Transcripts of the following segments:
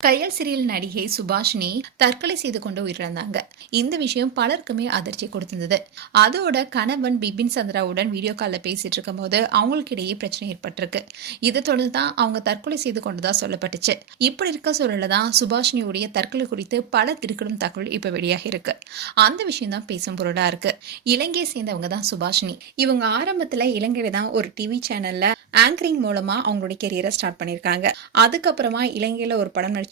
கையல் serial நடிகை சுபாஷினி தற்கொலை செய்து கொண்டு உயிரிழந்தாங்க. இந்த விஷயம் பலருக்குமே அதிர்ச்சி கொடுத்திருந்தது. அதோட கணவன் பிபின் சந்திராவுடன் வீடியோ காலில் பேசிட்டு இருக்கும் போது அவங்களுக்கு இடையே பிரச்சனை ஏற்பட்டிருக்கு. இதை தொடர்ந்து தான் அவங்க தற்கொலை செய்து கொண்டதா சொல்லப்பட்டுச்சு. இப்படி இருக்க சூழல தான் சுபாஷினியுடைய தற்கொலை குறித்து பல திடுக்கிடும் தகவல் இப்ப வெளியாகி இருக்கு. அந்த விஷயம் தான் பேசும் பொருளா இருக்கு. இலங்கையை சேர்ந்தவங்க தான் சுபாஷினி. இவங்க ஆரம்பத்துல இலங்கையில தான் ஒரு டிவி சேனல்ல ஆங்கரிங் மூலமா அவங்களுடைய கெரியரை ஸ்டார்ட் பண்ணிருக்காங்க. அதுக்கப்புறமா இலங்கையில ஒரு படம் நடிச்சிருக்காங்க.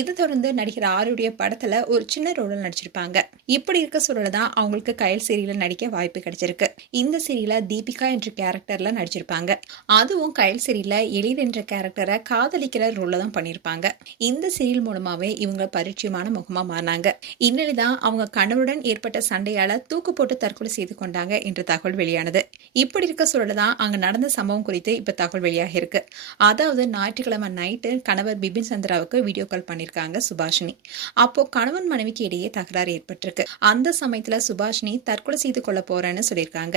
இது தொடர்ந்து நடிகர் ஆருடைய படத்துல ஒரு சின்ன ரோல் நடிச்சிருப்பாங்க. இப்படி இருக்க சூழல தான் அவங்களுக்கு கயல் சீரியல்ல நடிக்க வாய்ப்பு கிடைச்சிருக்கு. இந்த சீரியல்ல தீபிகா என்ற கேரக்டர்ல நடிச்சிருப்பாங்க. அதுவும் கயல் சீரியல்ல எழில் என்ற கேரக்டரை காதலிக்கிற ரோல்ல தான் பண்ணிருப்பாங்க. இந்த சீரியல் மூலமாவே இவங்க பரிச்சயமான முகமா மாறினாங்க. இந்நிலைதான் அவங்க கணவருடன் ஏற்பட்ட சண்டையால தூக்கு போட்டு தற்கொலை செய்து கொண்டாங்க என்ற தகவல் வெளியானது. இப்படி இருக்க சூழல தான் அங்க நடந்த சம்பவம் குறித்து இப்ப தகவல் வெளியாகி இருக்கு. அதாவது ஞாயிற்றுக்கிழமை நைட்டு கணவர் பிபின் சந்திராவுக்கு வீடியோ கால் பண்ணிருக்காங்க சுபாஷினி. அப்போ கணவன் மனைவிக்கு இடையே தகராறு ஏற்பட்டிருக்கு. அந்த சமயத்துல சுபாஷினி தற்கொலை செய்து கொள்ள போறேன்னு சொல்லியிருக்காங்க.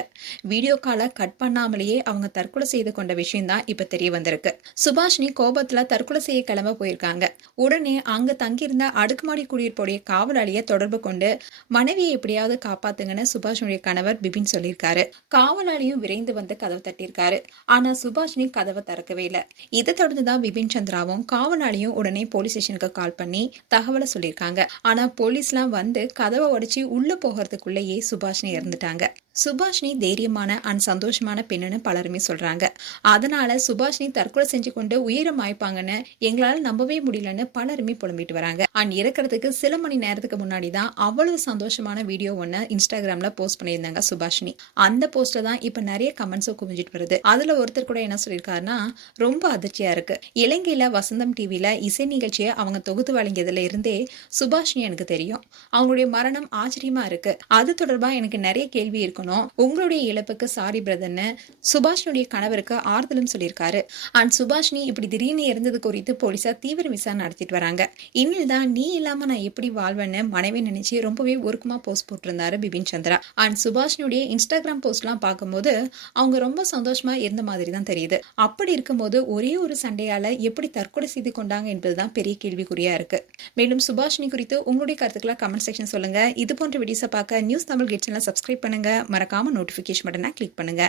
வீடியோ காலை கட் பண்ணாமலேயே அவங்க தற்கொலை செய்து கொண்ட விஷயம் தான் இப்ப தெரிய வந்திருக்கு. சுபாஷினி கோபத்துல தற்கொலை செய்ய கிளம்ப போயிருக்காங்க. உடனே அங்க தங்கியிருந்த அடுக்குமாடி குடியிருப்புடைய காவலாளிய தொடர்பு கொண்டு மனைவியை எப்படியாவது காப்பாத்துங்கன்னு சுபாஷினுடைய கணவர் பிபின் சொல்லியிருக்காரு. காவலாளியும் விரைந்து வந்து கதவு தட்டியிருக்காரு. ஆனா சுபாஷினி கதவை திறக்கவே இல்லை. இதை தொடர்ந்துதான் பிபின் சந்திராவும் காவலாளியும் உடனே போலீஸ் ஸ்டேஷனுக்கு கால் பண்ணி தகவலை சொல்லியிருக்காங்க. ஆனா போலீஸ்லாம் வந்து கதவை உடைச்சு உள்ள போகிறதுக்குள்ளேயே சுபாஷினி இறந்துட்டாங்க. சுபாஷினி தைரியமான அண்ட் சந்தோஷமான பெண்ணுன்னு பலருமே சொல்றாங்க. அதனால சுபாஷினி தற்கொலை செஞ்சு கொண்டு உயிரம் ஆய்ப்பாங்கன்னு எங்களால நம்பவே முடியலன்னு பலருமே புலம்பிட்டு வராங்க. அண்ட் இறக்கிறதுக்கு சில மணி நேரத்துக்கு முன்னாடி தான் அவ்வளவு சந்தோஷமான வீடியோ ஒன்னு இன்ஸ்டாகிராம்ல போஸ்ட் பண்ணியிருந்தாங்க சுபாஷினி. அந்த போஸ்ட்ல தான் இப்ப நிறைய கமெண்ட்ஸும் குவிஞ்சிட்டு வருது. அதுல ஒருத்தர் கூட என்ன சொல்லியிருக்காருன்னா, ரொம்ப அதிர்ச்சியா இருக்கு. இலங்கையில வசந்தம் டிவில இசை நிகழ்ச்சியை அவங்க தொகுத்து வழங்கியதுல இருந்தே சுபாஷினி எனக்கு தெரியும். அவங்களுடைய மரணம் ஆச்சரியமா இருக்கு. அது தொடர்பா எனக்கு நிறைய கேள்வி இருக்கணும். உங்களுடைய இழப்புக்கு சாரி பிரதர்னு சுபாஷினுடைய கணவருக்கு ஆறுதலும் சொல்லியிருக்காரு. அண்ட் சுபாஷினி இப்படி திடீர்னு இருந்தது குறித்து போலீசார் தீவிர விசாரணை நடத்திட்டு வராங்க. இனிதான் நீ இல்லாம நான் எப்படி வாழ்வேன்னு மனைவி நினைச்சு ரொம்பவே ஒருக்கமா போஸ்ட் போட்டிருந்தாரு பிபின் சந்திரா. அண்ட் சுபாஷினுடைய இன்ஸ்டாகிராம் போஸ்ட்லாம் பார்க்கும்போது அவங்க ரொம்ப சந்தோஷமா இருந்த மாதிரி தான் தெரியுது. அப்படி இருக்கும்போது ஒரே ஒரு சண்டையால எப்படி தற்கொலை செய்து கொண்டாங்க என்பதுதான் பெரிய கேள்விக்குறியா இருக்கு. மேலும் சுபாஷினி குறித்து உங்களுடைய கருத்துக்களை கமெண்ட் செக்ஷன் சொல்லுங்க. இது போன்ற வீடியோஸை பார்க்க நியூஸ் தமிழ் கேட் சேனலை சப்ஸ்கிரைப் பண்ணுங்க. மறக்காம நோட்டிபிகேஷன் பட்டனை கிளிக் பண்ணுங்க.